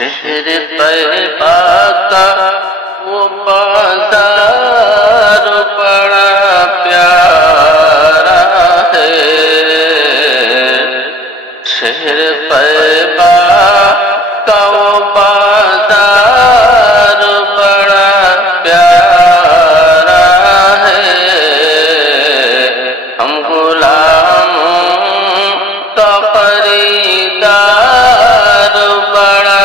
شہر طیبہ کا وہ بازار بڑا پیارا ہے، شہر طیبہ کا وہ بازار بڑا پیارا ہے، ہم غلاموں کا خریدار بڑا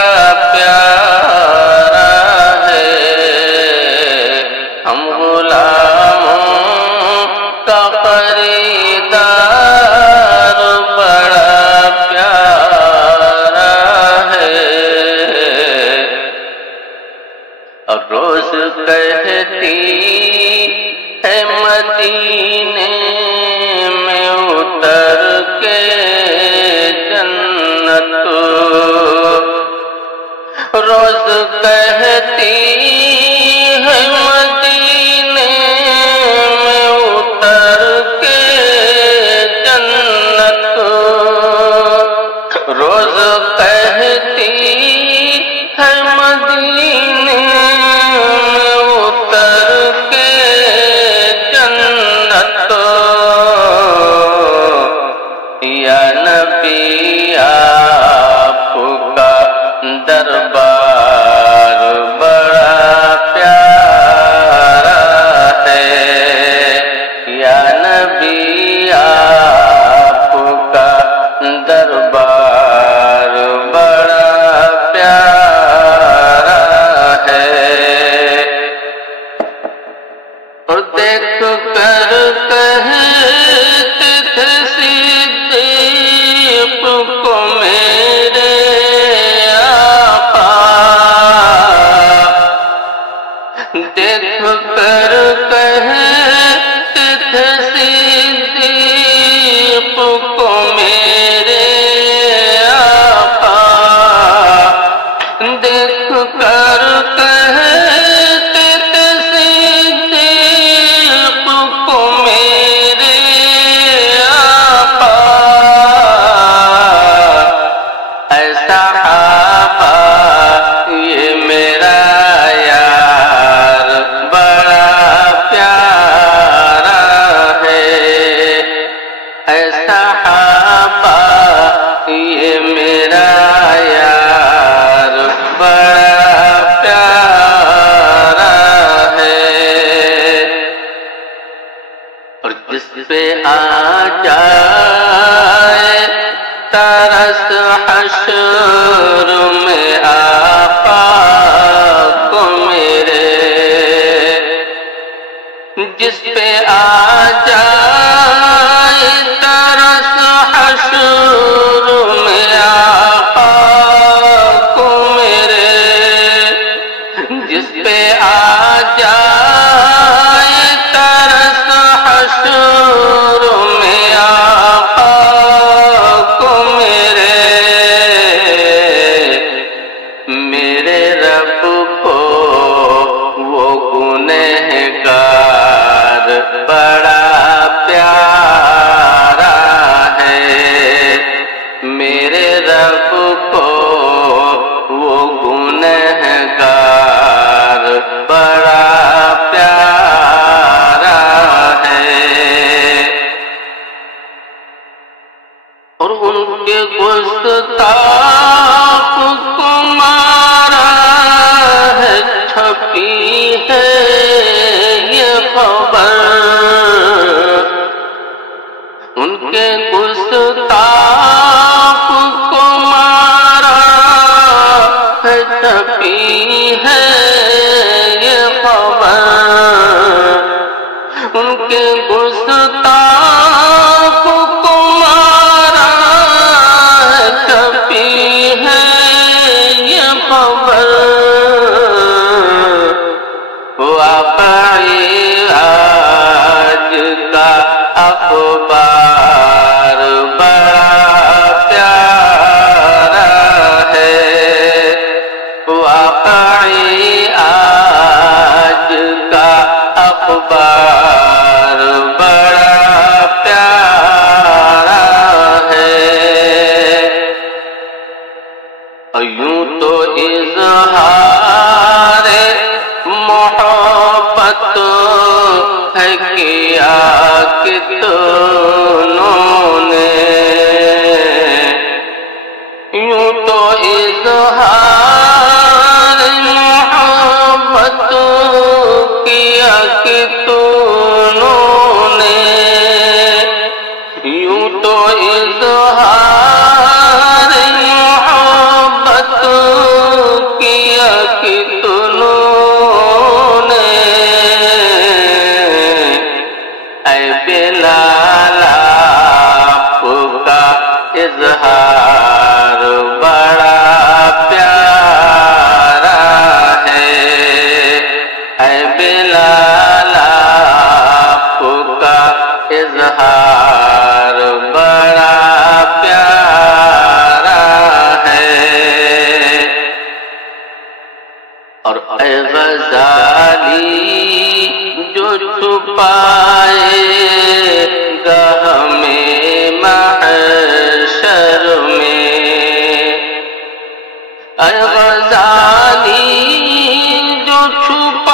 پیارا ہے، ہم غلاموں کا خریدار بڑا پیارا ہے۔ اور روز کہتی ہے مدینے میں اتر کے جنت، روز کہتی ہے مدینے میں اتر کے جنت، روز کہتی ہے مدینے میں اتر کے جنت، یا نبی آپ کا دربار بڑا پیارا ہے، یا نبی آپ کا دربار بڑا پیارا ہے۔ اور دیکھ کر کہتے تھے صدیق کو میرے آقا، دیکھ کر کہتے تھے صدیق کو میرے آقا، دیکھ کر کہتے تھے صدیق کو میرے آقا، اے صحابہ یہ میرا یار بڑا پیارا ہے، اے صحابہ یہ میرا یار بڑا پیارا ہے۔ اور جس پہ آ جائے ترس حشر میں آقا کو میرے، جس پہ آ جائے ترس حشر میں آقا کو میرے، جس پہ آ جائے ترس حشر میں آقا کو میرے، میرے رب کو وہ گنہگار بڑا پیارا ہے، میرے رب کو وہ گنہگار بڑا پیارا ہے۔ اور ان کے گستاخ کو مارا ہے، چھپی ہے یہ خبر، ان کے گستاخ کو مارا ہے، چھپی ہے یہ خبر، ان کے گستاخ کو مارا ہے، چھپی ہے یہ خبر، واقعی آج کا اخبار بڑا پیارا ہے، واقعی آج کا اخبار بڑا پیارا ہے۔ یوں تو اظہار محبت ہے کیا کتنوں نے، یوں تو اظہار محبت کیا کتنوں نے، یوں تو اظہار محبت کیا کتنوں نے، اے بلال آپ کا اظہار بڑا پیارا ہے، اے بلال آپ کا اظہار بڑا پیارا ہے، اور اے غزالی جو چھپائے گا ہمیں محشر میں، اے غزالی جو چھپائے